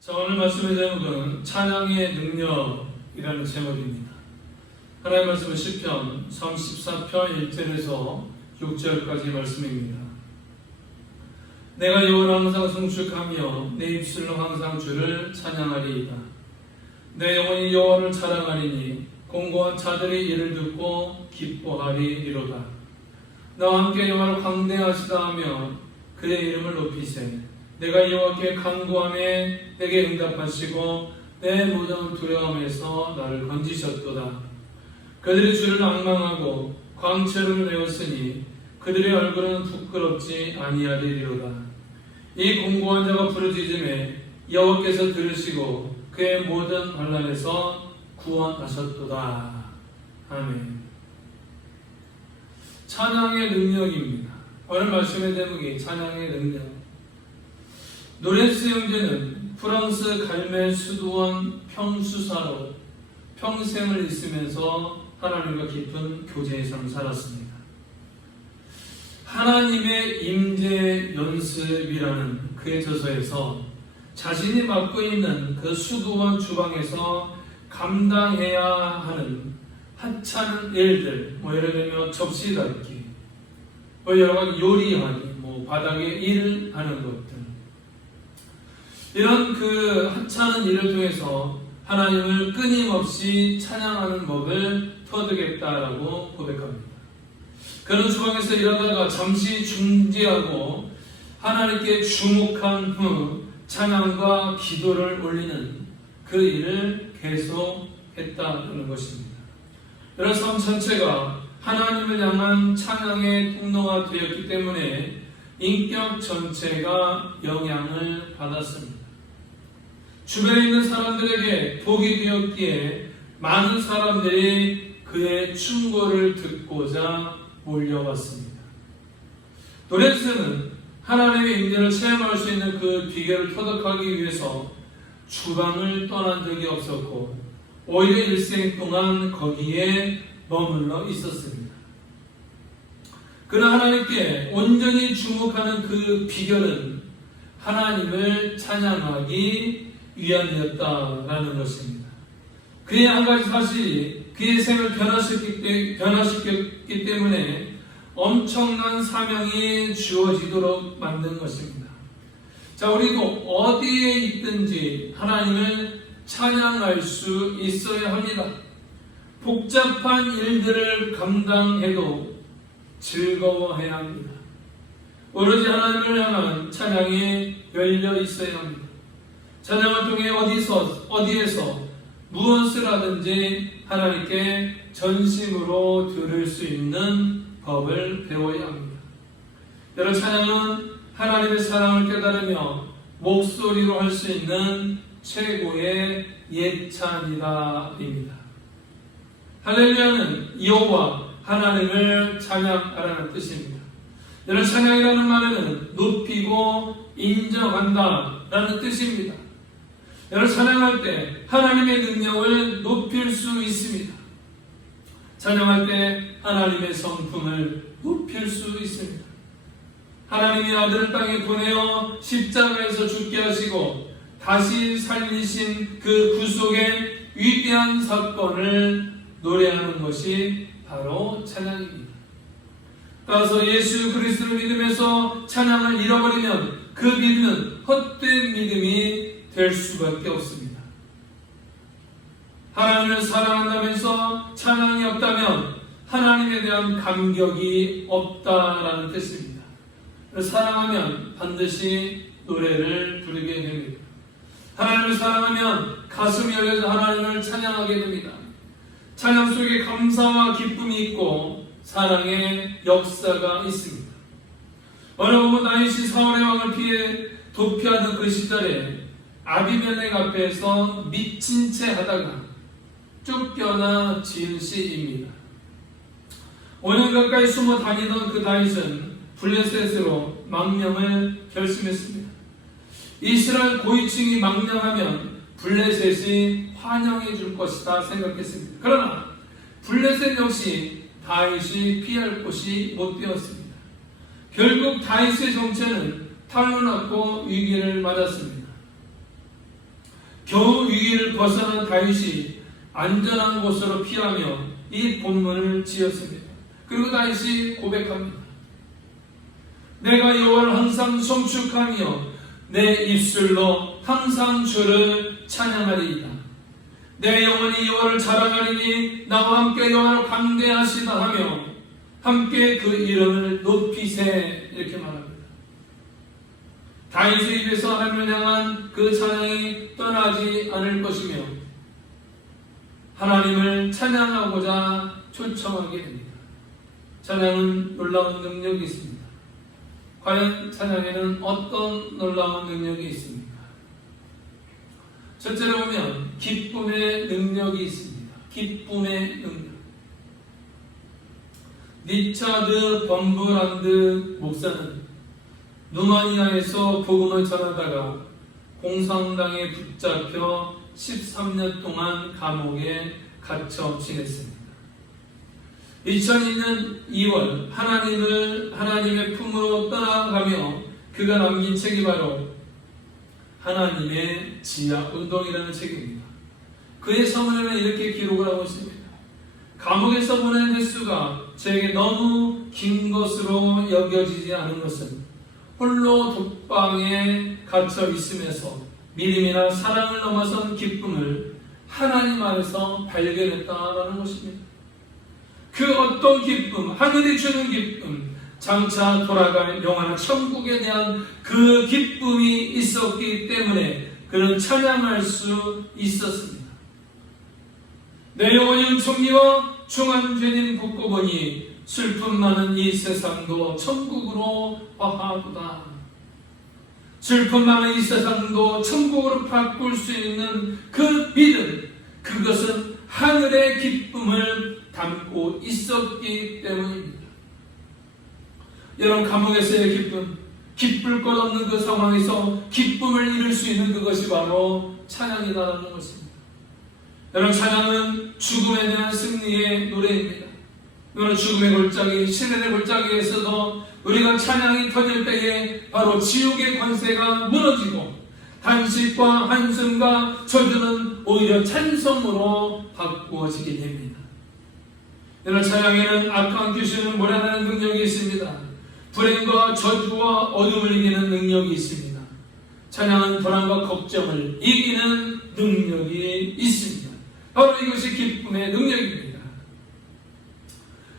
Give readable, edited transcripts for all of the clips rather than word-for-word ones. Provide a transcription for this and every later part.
자, 오늘 말씀의 제목은 찬양의 능력이라는 제목입니다. 하나님의 말씀은 시편 34편 1절에서 6절까지 말씀입니다. 내가 여호와를 항상 송축하며 내 입술로 항상 주를 찬양하리이다. 내 영혼이 여호와를 자랑하리니 공고한 자들이 이를 듣고 기뻐하리이로다. 나와 함께 여호와를 광대하시다 하며 그의 이름을 높이세. 내가 여호와께 간구하매 내게 응답하시고 내 모든 두려움에서 나를 건지셨도다. 그들이 주를 앙망하고 광채를 내었으니 그들의 얼굴은 부끄럽지 아니하리로다. 이 공고한 자가 부르짖음에 여호와께서 들으시고 그의 모든 환난에서 구원하셨도다. 아멘. 찬양의 능력입니다. 오늘 말씀의 제목이 찬양의 능력. 노렌스 형제는 프랑스 갈멜 수도원 평수사로 평생을 있으면서 하나님과 깊은 교제의 삶을 살았습니다. 하나님의 임재 연습이라는 그의 저서에서 자신이 맡고 있는 그 수도원 주방에서 감당해야 하는 하찮은 일들, 예를 들면 접시 닦기, 여러 가지 요리하기, 바닥에 일을 하는 것들, 이런 그 하찮은 일을 통해서 하나님을 끊임없이 찬양하는 법을 터득했다라고 고백합니다. 그런 주방에서 일하다가 잠시 중지하고 하나님께 주목한 후 찬양과 기도를 올리는 그 일을 계속했다는 것입니다. 이런 삶 전체가 하나님을 향한 찬양의 통로가 되었기 때문에 인격 전체가 영향을 받았습니다. 주변에 있는 사람들에게 복이 되었기에 많은 사람들이 그의 충고를 듣고자 몰려왔습니다. 노렌스는 하나님의 임재를 체험할 수 있는 그 비결을 터득하기 위해서 주방을 떠난 적이 없었고 오히려 일생 동안 거기에 머물러 있었습니다. 그러나 하나님께 온전히 주목하는 그 비결은 하나님을 찬양하기 위함이었다라는 것입니다. 그의 한 가지 사실이 그의 생을 변화시켰기 때문에 엄청난 사명이 주어지도록 만든 것입니다. 자, 우리도 어디에 있든지 하나님을 찬양할 수 있어야 합니다. 복잡한 일들을 감당해도 즐거워해야 합니다. 오로지 하나님을 향한 찬양이 열려 있어야 합니다. 찬양을 통해 어디에서 무엇을 하든지 하나님께 전심으로 들을 수 있는 법을 배워야 합니다. 여러분, 찬양은 하나님의 사랑을 깨달으며 목소리로 할 수 있는 최고의 예찬이다입니다. 할렐루야는 여호와 하나님을 찬양하라는 뜻입니다. 여러분, 찬양이라는 말은 높이고 인정한다라는 뜻입니다. 여러분, 찬양할 때 하나님의 능력을 높일 수 있습니다. 찬양할 때 하나님의 성품을 높일 수 있습니다. 하나님이 아들을 땅에 보내어 십자가에서 죽게 하시고 다시 살리신 그 구속의 위대한 사건을 노래하는 것이 바로 찬양입니다. 따라서 예수 그리스도를 믿으면서 찬양을 잃어버리면 그 믿음은 헛된 믿음이 될 수밖에 없습니다. 하나님을 사랑한다면서 찬양이 없다면 하나님에 대한 감격이 없다라는 뜻입니다. 사랑하면 반드시 노래를 부르게 됩니다. 하나님을 사랑하면 가슴이 열려서 하나님을 찬양하게 됩니다. 찬양 속에 감사와 기쁨이 있고 사랑의 역사가 있습니다. 어느 부분 다윗이 사울의 왕을 피해 도피하던 그 시절에 아비멜렉 앞에서 미친 채 하다가 쫓겨나 지은 시입니다. 5년 가까이 숨어 다니던 그 다윗은 블레셋으로 망명을 결심했습니다. 이스라엘 고위층이 망명하면 블레셋이 환영해 줄 것이다 생각했습니다. 그러나 블레셋 역시 다윗이 피할 곳이 못 되었습니다. 결국 다윗의 정체는 탄로났고 위기를 맞았습니다. 겨우 위기를 벗어난 다윗이 안전한 곳으로 피하며 이 본문을 지었습니다. 그리고 다윗이 고백합니다. 내가 여호와를 항상 송축하며 내 입술로 항상 주를 찬양하리이다. 내 영혼이 여호와를 자랑하리니 나와 함께 여호와를 광대하시다 하며 함께 그 이름을 높이세. 이렇게 말합니다. 다윗의 입에서 하나님을 향한 그 찬양이 떠나지 않을 것이며 하나님을 찬양하고자 초청하게 됩니다. 찬양은 놀라운 능력이 있습니다. 과연 찬양에는 어떤 놀라운 능력이 있습니까? 첫째로 보면 기쁨의 능력이 있습니다. 기쁨의 능력. 리차드 범브란드 목사는 루마니아에서 복음을 전하다가 공산당에 붙잡혀 13년 동안 감옥에 갇혀 지냈습니다. 2002년 2월 하나님의 품으로 떠나가며 그가 남긴 책이 바로 하나님의 지하운동이라는 책입니다. 그의 서문에는 이렇게 기록을 하고 있습니다. 감옥에서 보낸 횟수가 저에게 너무 긴 것으로 여겨지지 않은 것은 홀로 독방에 갇혀 있으면서 믿음이나 사랑을 넘어선 기쁨을 하나님 안에서 발견했다라는 것입니다. 그 어떤 기쁨, 하늘이 주는 기쁨, 장차 돌아갈 영원한 천국에 대한 그 기쁨이 있었기 때문에 그는 찬양할 수 있었습니다. 내 영혼이 은총리와 중한 죄인 붙고 보니 슬픔 많은 이 세상도 천국으로 화하도다. 슬픔 많은 이 세상도 천국으로 바꿀 수 있는 그 믿음, 그것은 하늘의 기쁨을 담고 있었기 때문입니다. 여러분, 감옥에서의 기쁨, 기쁠 것 없는 그 상황에서 기쁨을 이룰 수 있는 그것이 바로 찬양이라는 것입니다. 여러분, 찬양은 죽음에 대한 승리의 노래입니다. 여러분, 죽음의 골짜기, 시련의 골짜기에서도 우리가 찬양이 터질 때에 바로 지옥의 권세가 무너지고 단식과 한숨과 저주는 오히려 찬송으로 바꾸어지게 됩니다. 여러분, 찬양에는 악한 귀신을 몰아내는 능력이 있습니다. 불행과 저주와 어둠을 이기는 능력이 있습니다. 찬양은 불안과 걱정을 이기는 능력이 있습니다. 바로 이것이 기쁨의 능력입니다.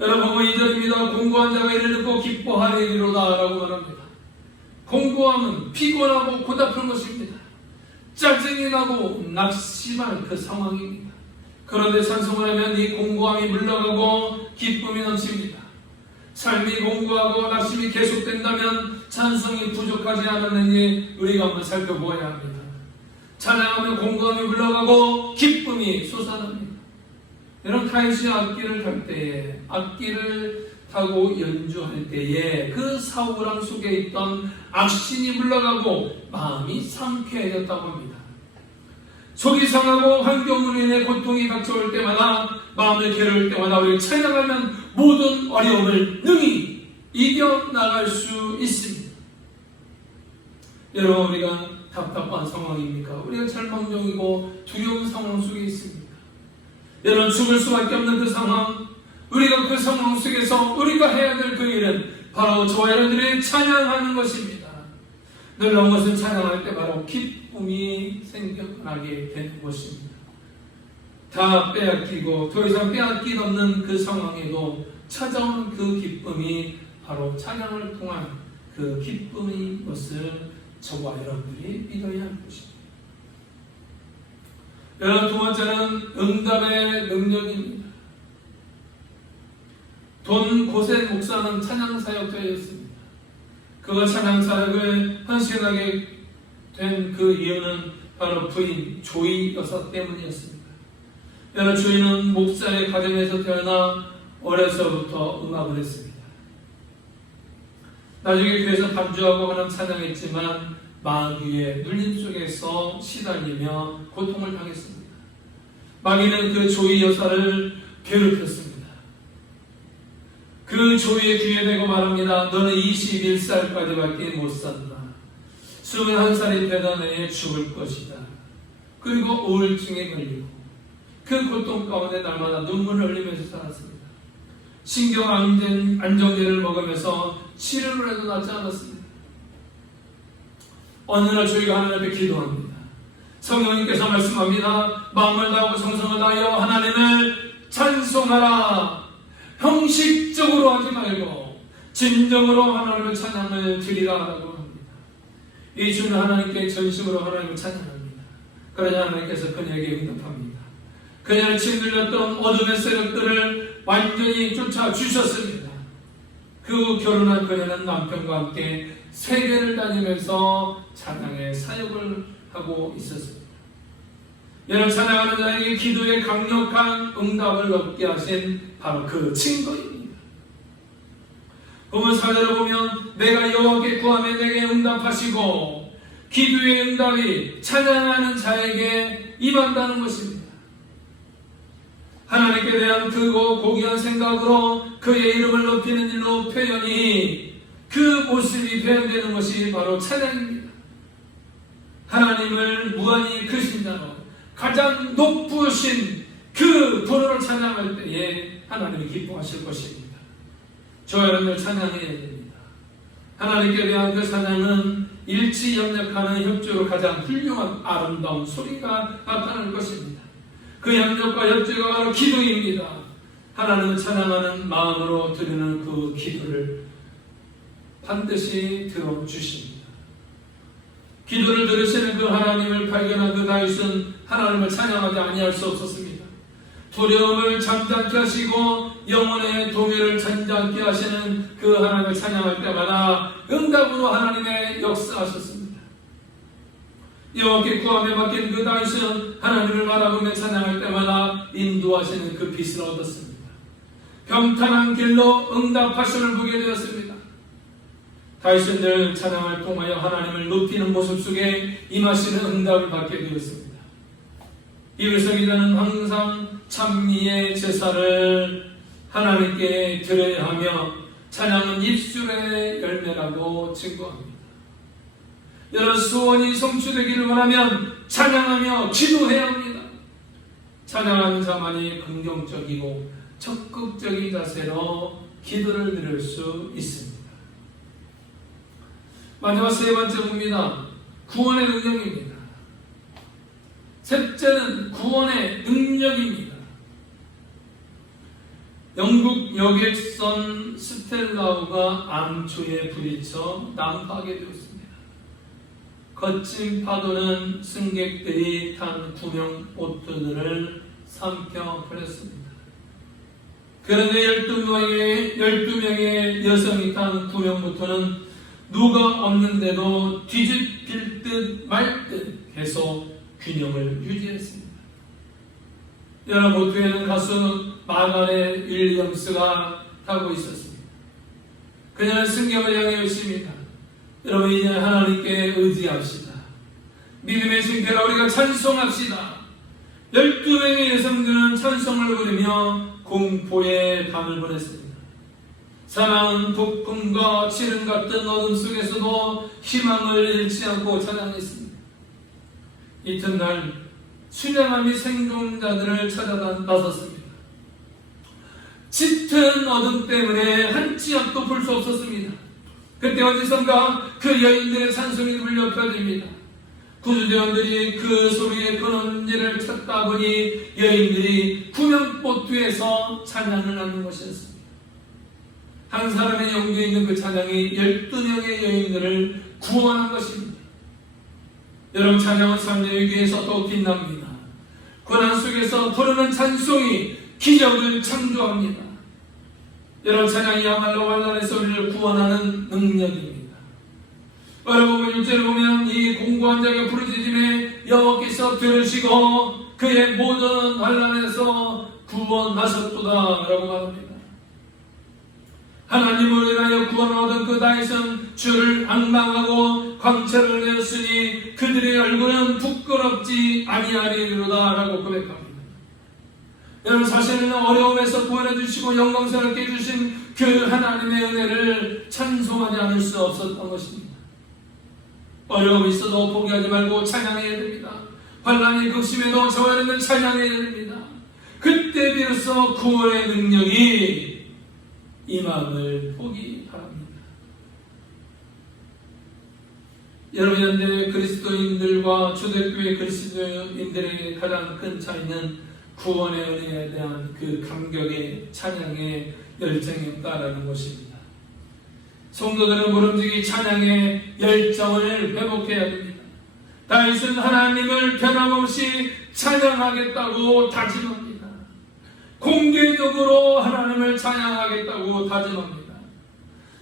여러분, 2절입니다. 공고한 자가 이를 듣고 기뻐하리로다 라고 말합니다. 공고함은 피곤하고 고달픈 것입니다. 짜증이 나고 낙심한 그 상황입니다. 그런데 찬송을 하면 이 공고함이 물러가고 기쁨이 넘칩니다. 삶이 공고하고 낙심이 계속된다면 찬송이 부족하지 않았는지 우리가 한번 살펴보아야 합니다. 찬양하면 공고함이 물러가고 기쁨이 솟아납니다. 여러분, 다윗이 악기를 탈 때에, 악기를 타고 연주할 때에 그 사울왕 속에 있던 악신이 물러가고 마음이 상쾌해졌다고 합니다. 속이 상하고 환경으로 인해 고통이 닥쳐올 때마다, 마음을 괴로울 때마다 우리가 찬양하면 모든 어려움을 능히 이겨나갈 수 있습니다. 여러분, 우리가 답답한 상황입니까? 우리가 절망적이고 두려운 상황 속에 있습니다. 여러분, 죽을 수밖에 없는 그 상황, 우리가 그 상황 속에서 우리가 해야 될 그 일은 바로 저와 여러분들이 찬양하는 것입니다. 놀라운 것은 찬양할 때 바로 기쁨이 생겨나게 되는 것입니다. 다 빼앗기고 더 이상 빼앗길 없는 그 상황에도 찾아온 그 기쁨이 바로 찬양을 통한 그 기쁨인 것을 저와 여러분들이 믿어야 하는 것입니다. 여러분, 두 번째는 응답의 능력입니다. 돈 고센 목사는 찬양 사역자였습니다. 그가 찬양 사역을 헌신하게 된 그 이유는 바로 부인 조이 여사 때문이었습니다. 여러분, 조이는 목사의 가정에서 태어나 어려서부터 음악을 했습니다. 나중에 교회에서 반주하고 하는 찬양했지만 마귀의 눌림 속에서 시달리며 고통을 당했습니다. 마귀는 그 조이 여사를 괴롭혔습니다. 그 조이의 귀에 대고 말합니다. 너는 21살까지밖에 못 산다. 21살이 되던 해에 죽을 것이다. 그리고 우울증에 걸리고 그 고통 가운데 날마다 눈물을 흘리면서 살았습니다. 신경 안정제를 먹으면서 치료를 해도 낫지 않았습니다. 어느 날 저희가 하나님 앞에 기도합니다. 성령님께서 말씀합니다. 마음을 다하고 정성을 다하여 하나님을 찬송하라. 형식적으로 하지 말고 진정으로 하나님을 찬양을 드리라 라고 합니다. 이 주는 하나님께 전심으로 하나님을 찬양합니다. 그러자 하나님께서 그녀에게 응답합니다. 그녀를 짓눌렸던 어둠의 세력들을 완전히 쫓아주셨습니다. 그 결혼한 그녀는 남편과 함께 세계를 다니면서 찬양의 사역을 하고 있었습니다. 여러분, 찬양하는 자에게 기도의 강력한 응답을 얻게 하신 바로 그 증거입니다. 보면 4절을 보면 내가 여호와께 구하면 내게 응답하시고 기도의 응답이 찬양하는 자에게 임한다는 것입니다. 하나님께 대한 크고 고귀한 생각으로 그의 이름을 높이는 일로 표현이 그 모습이 표현되는 것이 바로 찬양입니다. 하나님을 무한히 크신 자로 가장 높으신 그 분으로 찬양할 때에 하나님이 기뻐하실 것입니다. 저 여러분들 찬양해야 됩니다. 하나님께 대한 그 찬양은 일치협력하는 협조로 가장 훌륭한 아름다운 소리가 나타날 것입니다. 그 협력과 협조가 바로 기도입니다. 하나님을 찬양하는 마음으로 드리는 그 기도를 반드시 들어주십니다. 기도를 들으시는 그 하나님을 발견한 그 다윗은 하나님을 찬양하지 아니할 수 없었습니다. 두려움을 잠잠케 하시고 영혼의 동요를 잔잔케 하시는 그 하나님을 찬양할 때마다 응답으로 하나님의 역사하셨습니다. 여호와께 구하며 맡긴 그 다윗은 하나님을 바라보며 찬양할 때마다 인도하시는 그 빛을 얻었습니다. 평탄한 길로 응답하심을 보게 되었습니다. 다윗은 늘 찬양을 통하여 하나님을 높이는 모습 속에 임하시는 응답을 받게 되었습니다. 이에서 기자는 항상 찬미의 제사를 하나님께 드려야 하며 찬양은 입술의 열매라고 증거합니다. 여러분, 소원이 성취되기를 원하면 찬양하며 기도해야 합니다. 찬양하는 자만이 긍정적이고 적극적인 자세로 기도를 드릴 수 있습니다. 마지막 세 번째 봅니다. 구원의 능력입니다. 셋째는 구원의 능력입니다. 영국 여객선 스텔라우가 암초에 부딪혀 난파하게 되었습니다. 거친 파도는 승객들이 탄 구명 보트들을 삼켜 버렸습니다. 그런데 12명의 여성이 탄 구명 보트는 누가 없는데도 뒤집힐 듯 말 듯 계속 균형을 유지했습니다. 여러분, 보트에는 가수 마가렛 윌리엄스가 타고 있었습니다. 그녀는 승객을 향해 있습니다. 여러분, 이제 하나님께 의지합시다. 믿음의 증표라 우리가 찬송합시다. 12명의 여성들은 찬송을 부르며 공포의 밤을 보냈습니다. 사랑은 폭풍과 지름 같은 어둠 속에서도 희망을 잃지 않고 찬양했습니다. 이튿날 순양함이 생존자들을 찾아 나섰습니다. 짙은 어둠 때문에 한 치 앞도 볼 수 없었습니다. 그때 어디선가 그 여인들의 찬송이 울려 퍼집니다. 구조대원들이 그 소리의 근원지를 찾다 보니 여인들이 구명보트에서 찬양을 하는 것이었습니다. 한 사람의 영주에 있는 그 찬양이 12명의 여인들을 구원한 것입니다. 여러분, 찬양은 삶의 위기에서 또 빛납니다. 고난 속에서 부르는 찬송이 기적을 창조합니다. 여러분, 찬양이야말로 환난의 소리를 구원하는 능력입니다. 여러분, 6절을 보면 이 공고한 자가 부르짖음에 여호와께서 들으시고 그의 모든 환난에서 구원하셨도다 라고 말합니다. 하나님을 인하여 구원을 얻은 그 다윗은 주를 앙망하고 광채를 내었으니 그들의 얼굴은 부끄럽지 아니하리로다 라고 고백합니다. 여러분, 자신은 어려움에서 구원해 주시고 영광스럽게 해주신 그 하나님의 은혜를 찬송하지 않을 수 없었던 것입니다. 어려움이 있어도 포기하지 말고 찬양해야 됩니다. 환난이 극심해도 저와 여러분은 찬양해야 됩니다. 그때 비로소 구원의 능력이 임함을 보기 바랍니다. 여러분, 현대 그리스도인들과 초대교회 그리스도인들에게 가장 큰 차이는 구원의 은혜에 대한 그 감격의 찬양의 열정이 없다라는 것입니다. 성도들은 모름지기 찬양의 열정을 회복해야 됩니다. 다윗은 하나님을 변함없이 찬양하겠다고 다짐합니다. 공개적으로 하나님을 찬양하겠다고 다짐합니다.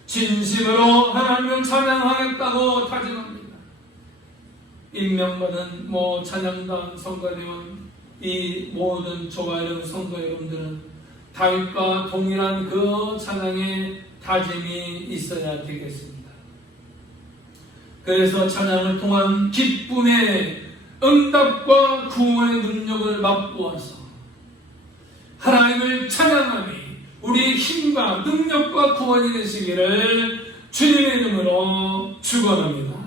진심으로 하나님을 찬양하겠다고 다짐합니다. 임명받은 찬양단 성가대원, 이 모든 저와 여러분 성도 여러분들은 다윗과 동일한 그 찬양의 다짐이 있어야 되겠습니다. 그래서 찬양을 통한 기쁨의 응답과 구원의 능력을 맛보아서 하나님을 찬양함이 우리의 힘과 능력과 구원이 되시기를 주님의 이름으로 축원합니다.